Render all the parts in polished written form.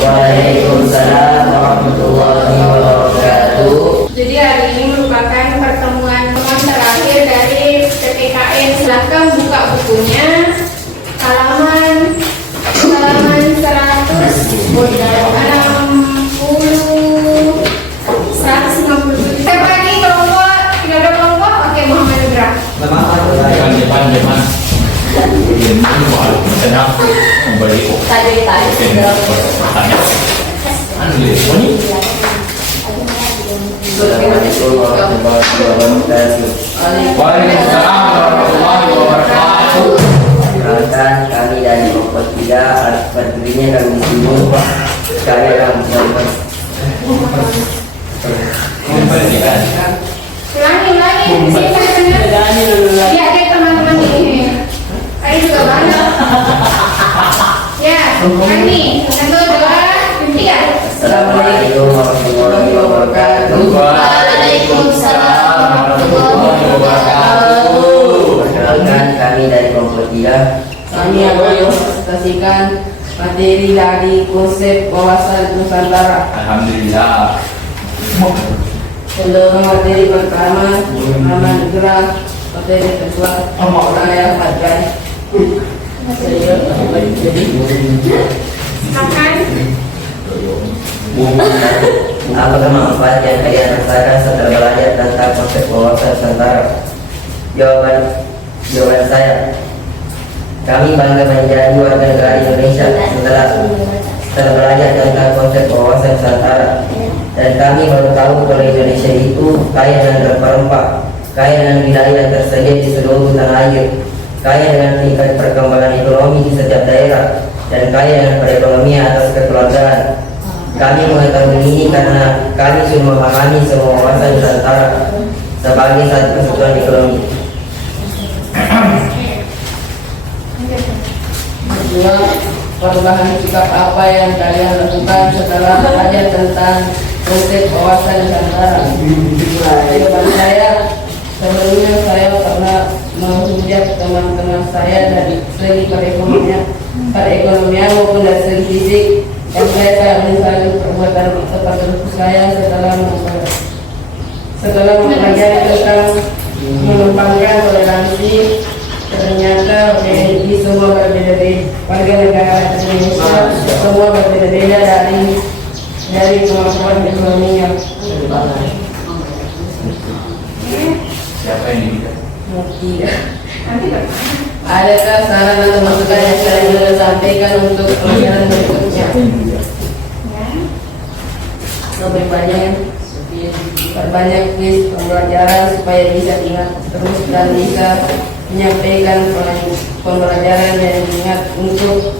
Waalaikumsalam warahmatullahi wabarakatuh. Jadi hari ini merupakan pertemuan terakhir dari PPKN. Silahkan buka bukunya halaman 160, 150. Siapa lagi kelompok? Tidak ada kelompok? Oke, Muhammad Ibrahim. Depan. Senang memberi pertanyaan. Assalamualaikum warahmatullahi wabarakatuh. Waalaikumsalam warahmatullahi wabarakatuh. Perkenalkan, kami dari kelompok 3. Berdirinya kami di sini. Saya akan menyampaikan. Ulangi. Ya, dek teman-teman ini. Ayo juga banyak. Ya, kami 1, 2, 3. Assalamualaikum warahmatullahi wabarakatuh. Waalaikumsalam warahmatullahi wabarakatuh. Perkenalkan, kami dari kelompok 3. Kami akan mempresentasikan materi dari konsep wawasan Nusantara. Alhamdulillah. Untuk materi pertama, nama negara, materi kedua, saya Fadlan. Makan. Apakah manfaat yang kalian rasakan setelah belajar tentang konsep wawasan Nusantara? Jawaban saya, kami bangga menjadi warga negara Indonesia setelah belajar tentang konsep wawasan Nusantara. Dan kami baru tahu kalau Indonesia itu kaya dengan rempah-rempah, kaya dengan wilayah yang tersedia di seluruh tanah air, kaya dengan tingkat perkembangan ekonomi di setiap daerah, dan kaya dengan perekonomian atas kekeluargaan. Kami mengetahui ini karena kami sudah memahami semua wawasan Nusantara sebagai satu kesatuan ekonomi. Kedua, perubahan sikap apa yang kalian lakukan setelah belajar tentang konsep wawasan Nusantara? Jawaban saya, sebelumnya saya pernah menghujat teman-teman saya dari segi perekonomian maupun dari segi fisik, dan saya sangat menyesali perbuatan teman-teman saya setelah mempelajari tentang mengembangkan toleransi. Ternyata di semua berbeda-beda, warga negara Indonesia semua berbeda-beda dari kemampuan ekonominya. Siapa yang Tidak. Adakah saran atau masukan yang saya bisa sampaikan untuk pelajaran berikutnya? Perbanyak kuis pembelajaran supaya bisa ingat terus dan bisa menyampaikan pembelajaran yang diingat untuk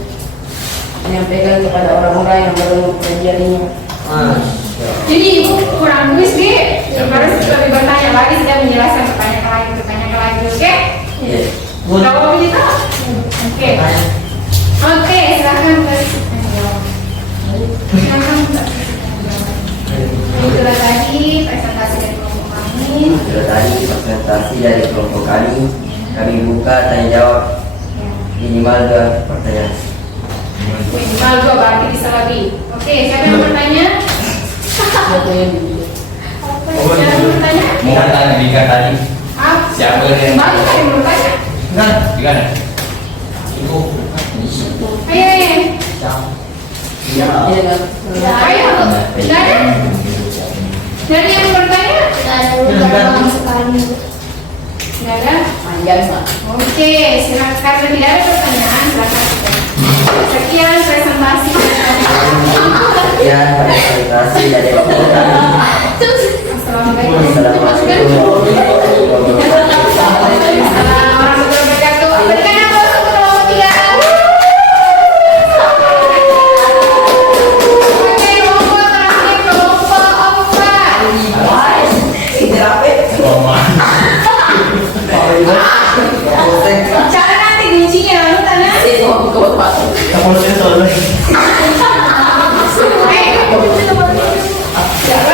menyampaikan kepada orang-orang yang baru mempelajarinya. Jadi ibu kurang kuis deh. Harus lebih bertanya lagi, sudah menjelaskan pertanyaan lagi, oke? Kalau begitu, oke, silakan guys. Itulah tadi presentasi dari kelompok kami. Kami buka tanya jawab minimal 2 pertanyaan. Minimal 2 berarti bisa lebih. Oke, siapa yang bertanya? Siapa yang bertanya? Mau tanya Dika tadi? Siapa yang Baru ada yang bertanya? Kan, Dika nih. Ibu. Ayo. Ayo, dari yang bertanya? Tidak ada? Panjang, Pak. Oke, silakan. Karena tidak ada pertanyaan, silakan. Sekian presentasi. Sekian presentasi dari kelompok kami. Assalamualaikum. Assalamualaikum warahmatullahi wabarakatuh. Assalamualaikum warahmatullahi wabarakatuh. Berikan aplaus untuk kelompok 3. Oke, kelompok terakhir, kelompok 4. Cara nanti kuncinya, lu tanah. Kamu sudah tahu. Siapa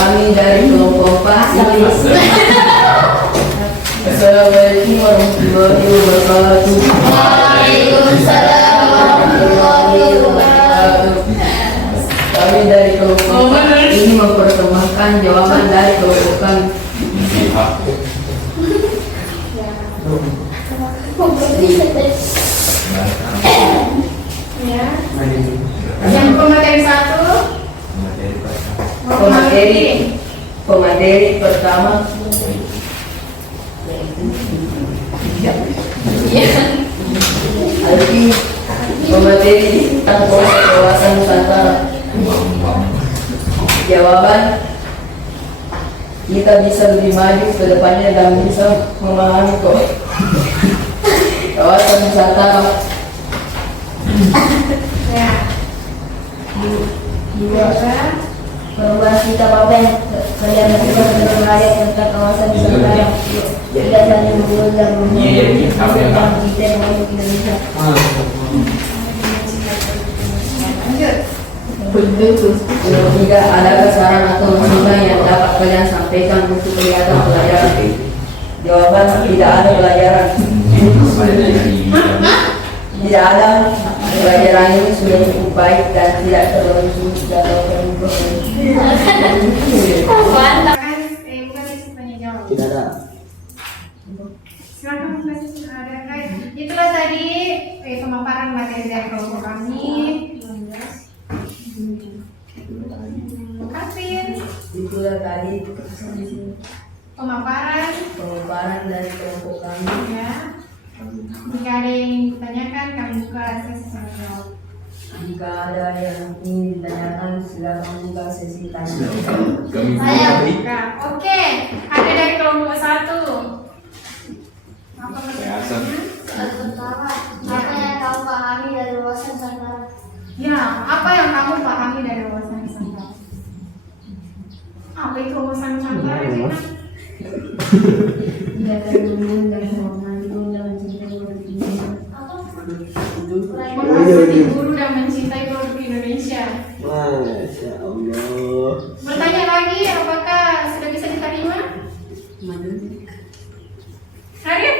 Kami dari kelompok ini. Assalamualaikum warahmatullahi wabarakatuh. Waalaikumsalam warahmatullahi wabarakatuh. Kami dari kelompok ini mempersembahkan jawaban dari kelompok kami. Ya. Yang pemateri 1. Pemateri pertama. Alfi, pemateri tentang konsep wawasan Nusantara. Jawaban, kita bisa lebih maju ke depannya dan bisa memahami kawasan Nusantara. Ya. Dua, perubahan kita apa yang kalian lakukan dalam rakyat tentang kawasan Nusantara. Tidak hanya mengulang dan mengulang kita yang masuk Indonesia. Yang ketiga, adakah saran atau masukan yang dapat kalian sampaikan untuk kegiatan pelajaran? Jawaban, tidak ada pelajaran. Tidak ada. Pelajaran ini sudah cukup baik dan tidak terlalu sulit atau terlalu Bukan tanya jawab. Tidak ada. Silakan ada guys. Itulah tadi pemaparan materi dari kelompok kami. Kafin, itulah tadi pemaparan dari kelompok kami. ya. Jika ada yang ditanyakan, kami buka sesi tanya jawab. Jika ada yang ingin ditanyakan, silakan buka sesi tanya. Nah, oke, ada dari kelompok 1. Apa maksudnya? Soal pertama, apa yang kamu pahami dari wawasan Nusantara? Ya, apa yang kamu pahami dari wawasan Nusantara? Apa itu wawasan Nusantara, Cina? Tidak terhubung dan menghormati dan mencintai produk Indonesia. Menghormati guru dan mencintai produk Indonesia. Masya Allah. Bertanya lagi, apakah sudah bisa diterima? Arif,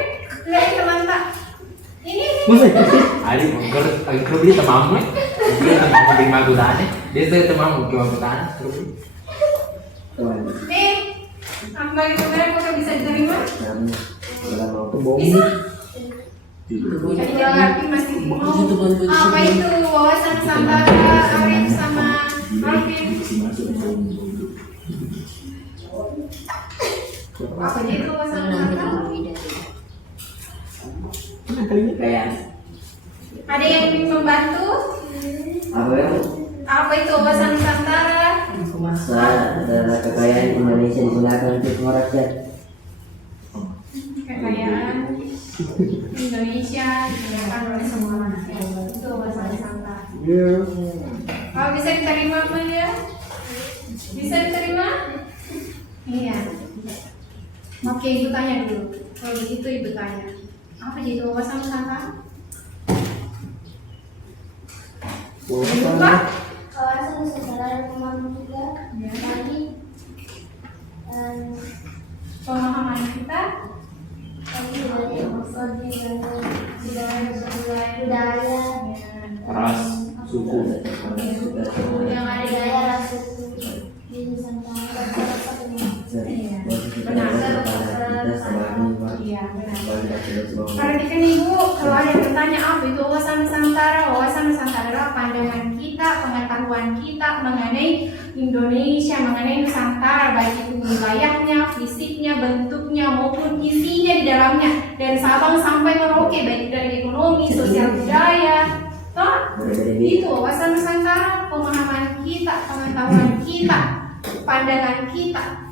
lihat teman tak? Ini. Ari, kalau dia temamu, dia temamu di Magudane, dia temamu di Magudane. Nih, apa itu apakah bisa diterima? Bisa. Jadi tidak ngerti masih bingung. Apa itu wawasan Nusantara, Arif sama Alvin? Apa itu wawasan Nusantara? Ada yang ingin membantu? Apa yang Apa itu wawasan Nusantara? adalah kekayaan Indonesia digunakan untuk merakyat. Kekayaan Indonesia digunakan oleh semua rakyat. Itu wawasan Nusantara. Kalau bisa diterima apa ya? Bisa diterima? Iya. Oke, ibu tanya dulu. Kalau begitu ibu tanya. Apa jadi wawasan Nusantara? Ibu Pak? Kawasan Nusantara pemahaman kita bagi Pemahaman kita budaya budaya Ras, suku. yang ada di budaya ras suku di Nusantara. benar. Iya, benar. Perhatikan ibu, kalau ada yang bertanya apa itu wawasan Nusantara? Wawasan Nusantara adalah pandangan kita, pengetahuan kita mengenai Indonesia, mengenai Nusantara, baik itu wilayahnya, fisiknya, bentuknya maupun isinya di dalamnya, dari Sabang sampai Merauke, baik dari ekonomi, sosial budaya. Toh, itu wawasan Nusantara, pemahaman kita, pengetahuan kita, pandangan kita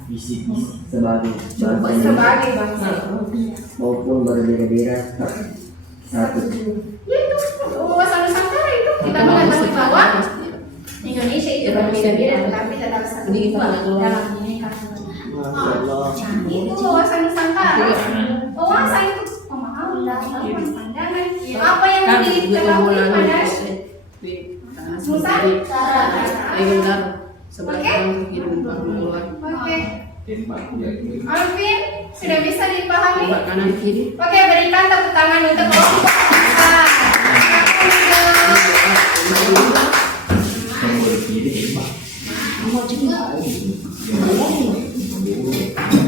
Sebagai sebagai bangsa. maupun berbeda-beda satu. Itu wawasan Nusantara itu kita mengetahui bahwa Indonesia itu berbeda-beda tetapi tetap satu dalam bineka. Itu wawasan Nusantara. Wawasan itu pemahaman, pandangan. Apa yang diketahui pada Nusantara? Sebelum kirim keluar. Oke. Alvin, sudah bisa dipahami? Coba kanan kiri. Oke, berikan tepuk tangan untuk kelompok kita.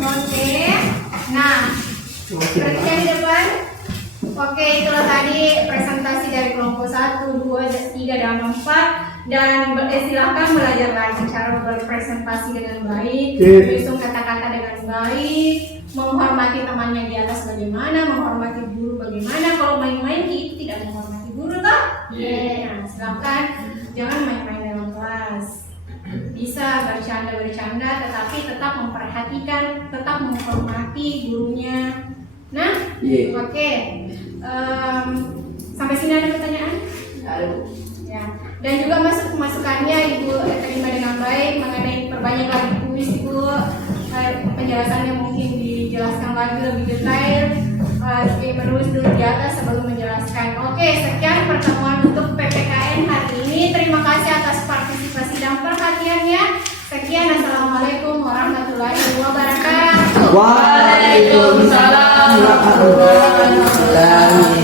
Oke. Nah, perhatikan di depan. Oke, itulah tadi presentasi dari kelompok 1, 2, 3, dan 4. Dan silahkan belajar lagi cara berpresentasi dengan baik, menyusun kata-kata dengan baik, menghormati temannya di atas bagaimana, menghormati guru bagaimana. Kalau main-main kita tidak menghormati guru toh? Nah, silahkan jangan main-main dalam kelas. Bisa bercanda-bercanda, tetapi tetap memperhatikan, tetap menghormati gurunya. Nah, oke. Sampai sini ada pertanyaan? Ya. Dan juga masukannya Ibu terima dengan baik mengenai perbanyak lagi kuis Ibu, penjelasannya mungkin dijelaskan lagi lebih detail, menulis dulu di atas sebelum menjelaskan. Oke, sekian pertemuan untuk PPKN hari ini. Terima kasih atas partisipasi dan perhatiannya. Sekian, assalamualaikum warahmatullahi wabarakatuh. Waalaikumsalam warahmatullahi wabarakatuh.